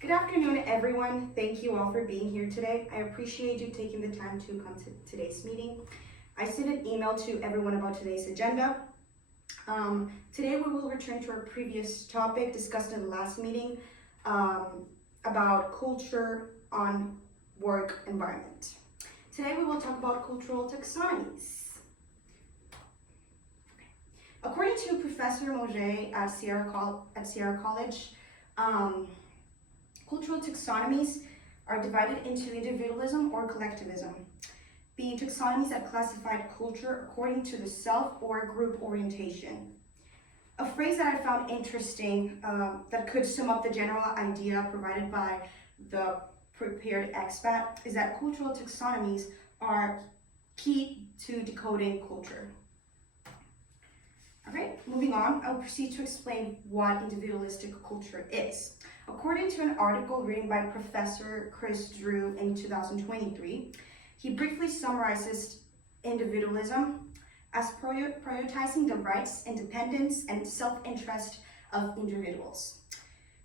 Good afternoon, everyone. Thank you all for being here today. I appreciate you taking the time to come to today's meeting. I sent an email to everyone about today's agenda. Today we will return to our previous topic discussed in the last meeting about culture on work environment. Today we will talk about cultural taxonomies. According to Professor Moget at Sierra College, cultural taxonomies are divided into individualism or collectivism, being taxonomies that classified culture according to the self or group orientation. A phrase that I found interesting that could sum up the general idea provided by the prepared expat is that cultural taxonomies are key to decoding culture. All right, moving on, I'll proceed to explain what individualistic culture is. According to an article written by Professor Chris Drew in 2023, he briefly summarizes individualism as prioritizing the rights, independence, and self-interest of individuals.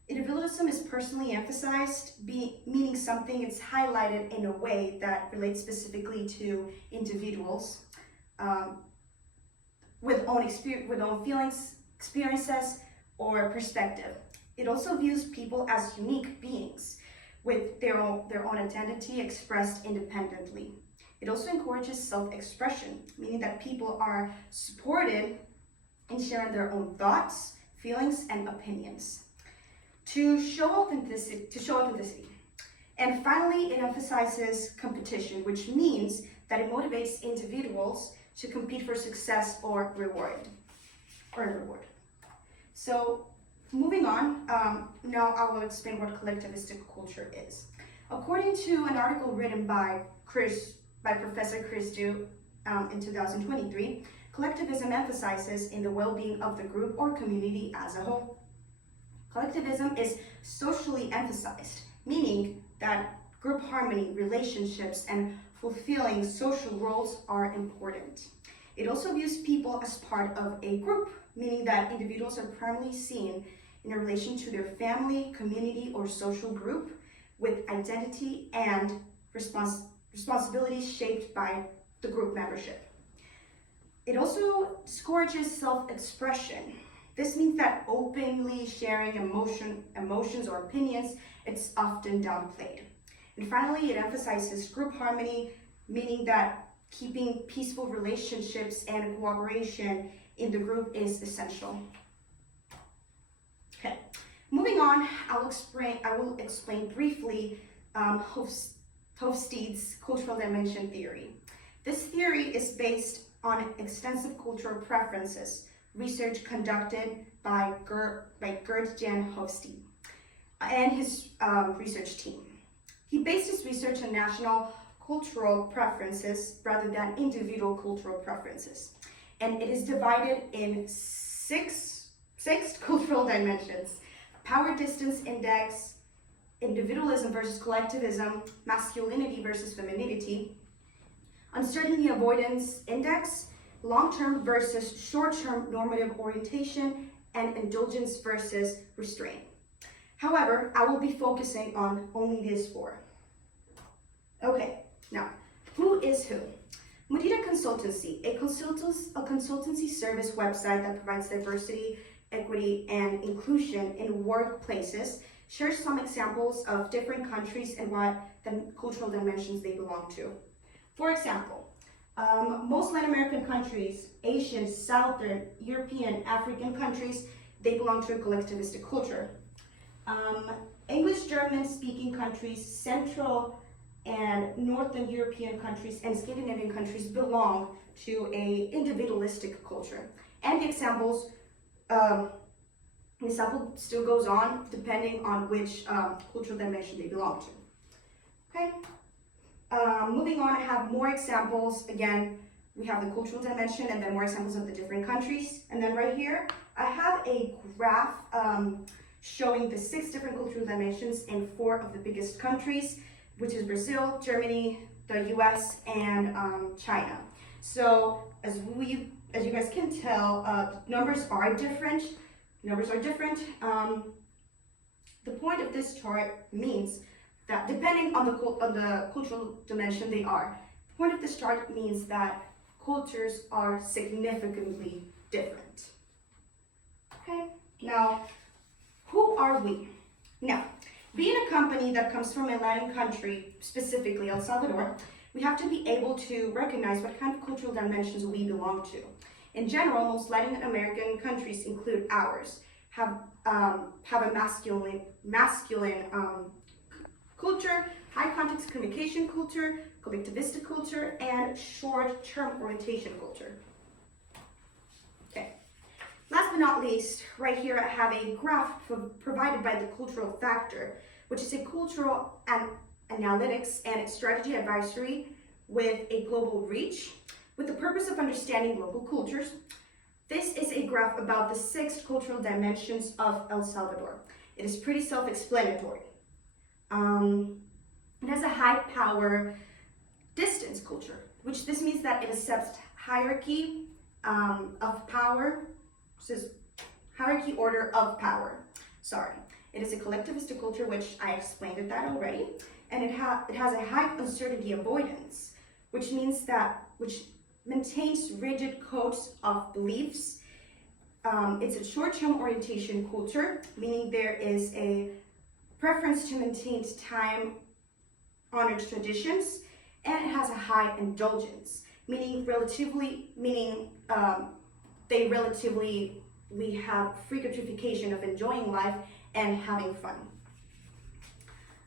Individualism is personally emphasized, meaning something is highlighted in a way that relates specifically to individuals with own feelings, experiences, or perspective. It also views people as unique beings with their own identity expressed independently. It also encourages self-expression, meaning that people are supported in sharing their own thoughts, feelings, and opinions to show authenticity. And finally, it emphasizes competition, which means that it motivates individuals to compete for success or reward. So moving on, now I will explain what collectivistic culture is. According to an article written by Professor Chris Drew in 2023, collectivism emphasizes in the well-being of the group or community as a whole. Collectivism is socially emphasized, meaning that group harmony, relationships, and fulfilling social roles are important. It also views people as part of a group, meaning that individuals are primarily seen in relation to their family, community, or social group with identity and responsibilities shaped by the group membership. It also discourages self-expression. This means that openly sharing emotions or opinions, it's often downplayed. And finally, it emphasizes group harmony, meaning that keeping peaceful relationships and cooperation in the group is essential. Okay, moving on, I will explain briefly Hofstede's cultural dimension theory. This theory is based on extensive cultural preferences, research conducted by Gert-Jan Hofstede and his research team. He based his research on national cultural preferences rather than individual cultural preferences. And it is divided in six cultural dimensions: power distance index, individualism versus collectivism, masculinity versus femininity, uncertainty avoidance index, long-term versus short-term normative orientation, and indulgence versus restraint. However, I will be focusing on only these four. Okay, now, who is who? Medida Consultancy, a consultancy service website that provides diversity, equity, and inclusion in workplaces, shares some examples of different countries and what the cultural dimensions they belong to. For example, most Latin American countries, Asian, Southern, European, African countries, they belong to a collectivistic culture. English, German-speaking countries, Central and Northern European countries, and Scandinavian countries belong to a individualistic culture. And the example still goes on depending on which cultural dimension they belong to. Okay. Moving on, I have more examples. Again, we have the cultural dimension and then more examples of the different countries. And then right here, I have a graph showing the 6 different cultural dimensions in 4 of the biggest countries, which is Brazil, Germany, the US, and China. So as you guys can tell, numbers are different. The point of this chart means that depending on the cultural dimension they are, the point of this chart means that cultures are significantly different. Okay, now, who are we? Now, being a company that comes from a Latin country, specifically El Salvador, we have to be able to recognize what kind of cultural dimensions we belong to. In general, most Latin American countries, include ours, have a masculine culture, high context communication culture, collectivistic culture, and short-term orientation culture. Okay. Last but not least, right here I have a graph provided by the Cultural Factor, which is a cultural analytics and strategy advisory with a global reach, with the purpose of understanding local cultures. This is a graph about the 6 cultural dimensions of El Salvador. It is pretty self-explanatory. It has a high power distance culture, which this means that it accepts hierarchy of power. This is hierarchy order of power. Sorry. It is a collectivistic culture, which I explained that already, and it has a high uncertainty avoidance, which means that which maintains rigid codes of beliefs. It's a short-term orientation culture, meaning there is a preference to maintain time-honored traditions, and it has a high indulgence, meaning we have free gratification of enjoying life and having fun.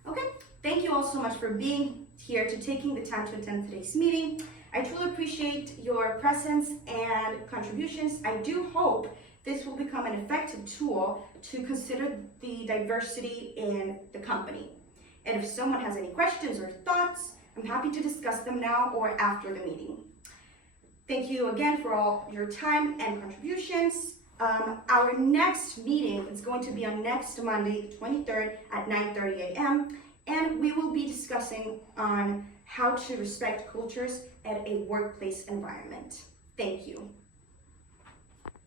Okay, thank you all so much for being here, to taking the time to attend today's meeting. I truly appreciate your presence and contributions. I do hope this will become an effective tool to consider the diversity in the company. And if someone has any questions or thoughts, I'm happy to discuss them now or after the meeting. Thank you again for all your time and contributions. Our next meeting is going to be on next Monday, the 23rd at 9:30 a.m. And we will be discussing on how to respect cultures at a workplace environment. Thank you.